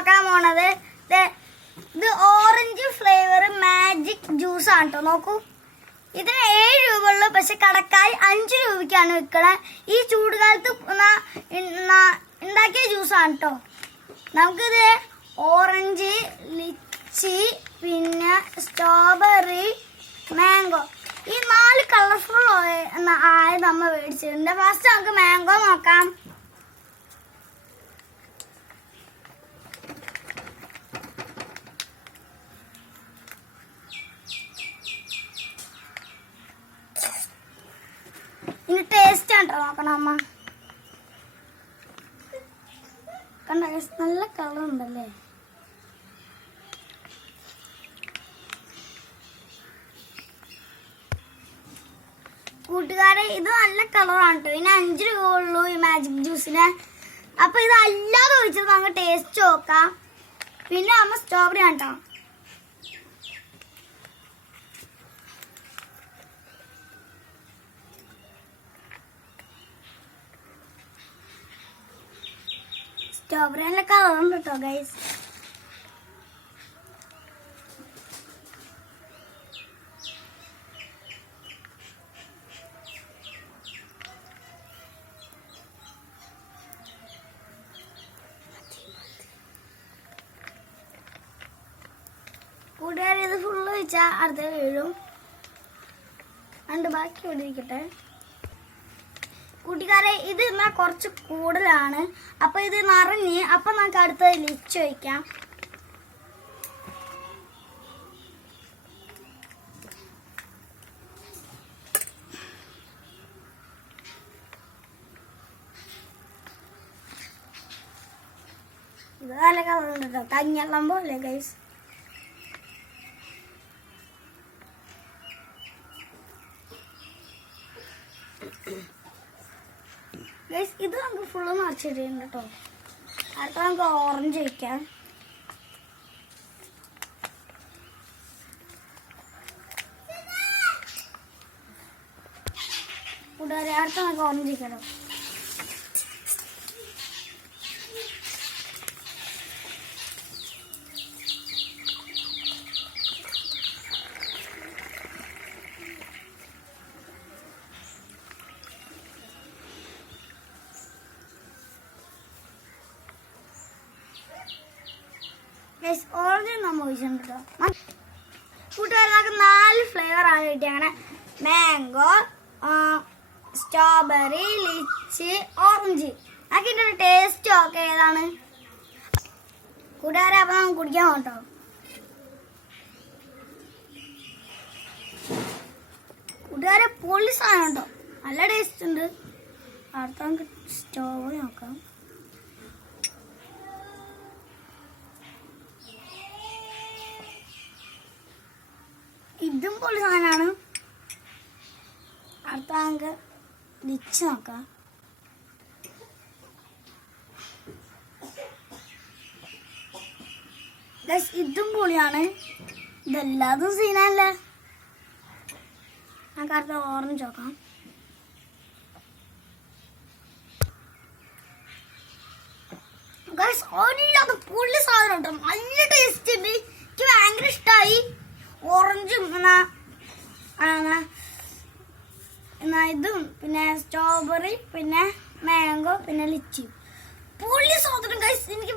നോക്കാൻ പോണത് ഇത് ഓറഞ്ച് ഫ്ലേവർ മാജിക് ജ്യൂസ് ആണ് കേട്ടോ. നോക്കൂ, ഇതിന് 7 രൂപ ഉള്ളു. പക്ഷെ കടക്കാർ 5 രൂപയ്ക്കാണ് വിൽക്കണത്. ഈ ചൂടുകാലത്ത് ഉണ്ടാക്കിയ ജ്യൂസാണ് കേട്ടോ. നമുക്കിത് ഓറഞ്ച്, ലിച്ചി, പിന്നെ സ്ട്രോബെറി, മാംഗോ, ഈ 4 കളർഫുൾ ആയത് നമ്മ മേടിച്ചിട്ടുണ്ട്. ഫസ്റ്റ് നമുക്ക് മാംഗോ നോക്കാം. ഇനി ടേസ്റ്റ് ആണ്ടോ നോക്കണം അമ്മ. കണ്ട നല്ല കളർ ഉണ്ടല്ലേ. കൂട്ടുകാരെ, ഇത് നല്ല കളറാണ് കേട്ടോ. ഇതിന് 5 രൂപ ഉള്ളൂ ഈ മാജിക് ജ്യൂസിന്. അപ്പൊ ഇത് അല്ലാതെ ഒഴിച്ചത് നമുക്ക് ടേസ്റ്റ് നോക്കാം. പിന്നെ അമ്മ സ്ട്രോബെറി ആണ് കേട്ടോ. സ്ട്രോബെറി നല്ല കളറുണ്ട് കേട്ടോ ഗൈസ്. കൂട്ടുകാരെ, ഇത് ഫുള്ള് വെച്ചാൽ അടുത്ത വീഴും. ബാക്കി ഇവിടെ ഇരിക്കട്ടെ. കൂട്ടുകാരെ, ഇത് എന്നാൽ കുറച്ച് കൂടുതലാണ്. അപ്പൊ ഇത് നിറഞ്ഞ് അപ്പൊ നമുക്ക് അടുത്തത് ലിച്ച് വയ്ക്കാം. ഇത് നല്ല കളറുണ്ട് കേട്ടോ, കഞ്ഞെള്ളം പോലെ ഗൈസ്. ഇത് നമുക്ക് ഫുള്ള് നിറച്ചിട്ടുണ്ട് കേട്ടോ. അടുത്ത നമുക്ക് ഓറഞ്ച് വയ്ക്കാം. കൂട്ടുകാരെ, അടുത്ത നമുക്ക് ഓറഞ്ച് വയ്ക്കണം. ഓറഞ്ച് നമ്മൾ ഒഴിച്ചിട്ടുണ്ട് കേട്ടോ. കൂട്ടുകാർക്ക് 4 ഫ്ലേവർ ആണ് കിട്ടിയത്. അങ്ങനെ മാംഗോ, സ്ട്രോബെറി, ലിച്ചി, ഓറഞ്ച്. അതൊക്കെ ഇതിൻ്റെ ടേസ്റ്റ് ഒക്കെ ഏതാണ് കൂട്ടുകാരെ? അപ്പൊ നമുക്ക് കുടിക്കാൻ കേട്ടോ. കൂട്ടുകാരെ, പൊളി സാധനം കേട്ടോ, നല്ല ടേസ്റ്റ് ഉണ്ട്. അടുത്ത നമുക്ക് സ്ട്രോബെറി നോക്കാം. ഇതും പൊളി സാധനമാണ്. അടുത്ത നമുക്ക് ലിച്ച് നോക്കാം. ഇതും പൊളിയാണ്. ഇതെല്ലാതും സീനല്ല. നമുക്ക് അടുത്ത ഓറഞ്ച് നോക്കാം. എല്ലാതും പൊളി സാധനം കേട്ടോ, നല്ല ടേസ്റ്റ് ഉണ്ട്. എനിക്ക് ഭയങ്കര ഇഷ്ടമായി. ഓറഞ്ചും ഇതും പിന്നെ സ്ട്രോബെറി, പിന്നെ മാംഗോ, പിന്നെ ലിച്ചി. പൊളി സാധനം ഗൈസ്, എനിക്ക്